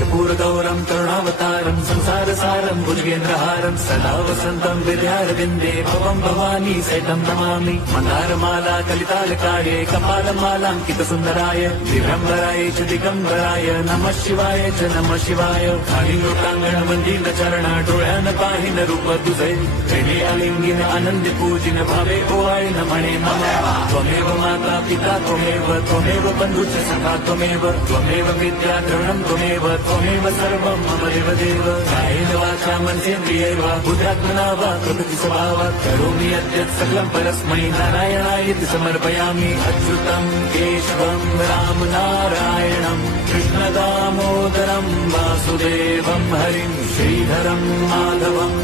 कर्पूरगौरं करुणावतारं संसारसारं भुजगेन्द्रहारं सदा वसन्तं विद्यारविन्दे भवं भवानी सहितं नमामि। मन्दारमाला कलितालकाये कपालमालाङ्कितसुन्दराय दिगम्बराय च दिगम्बराय नमः शिवाय च नमः शिवाय। खालिलोकाङ्गण चरण डोळ्यान पाहिन रूप तुझे प्रेमे अलिंगिन आनंदी पूजिन भावे ओवाळी म्हणे नमः। त्वमेव माता पिता त्वमेव बंधुश्च सखा त्वमेव विद्या द्रविणं त्वमेव सर्वं मम देवदेव। कायेन वाचा मनसेन्द्रियैर्व बुद्ध्यात्मना वा प्रकृति स्वभावात् करोमि यद्यत् सकलं परस्मै नारायणायेति समर्पयामि। अच्युतं केशवं राम नारायणं कृष्ण दामोदरं वासुदेवं हरिं श्रीधरं माधवं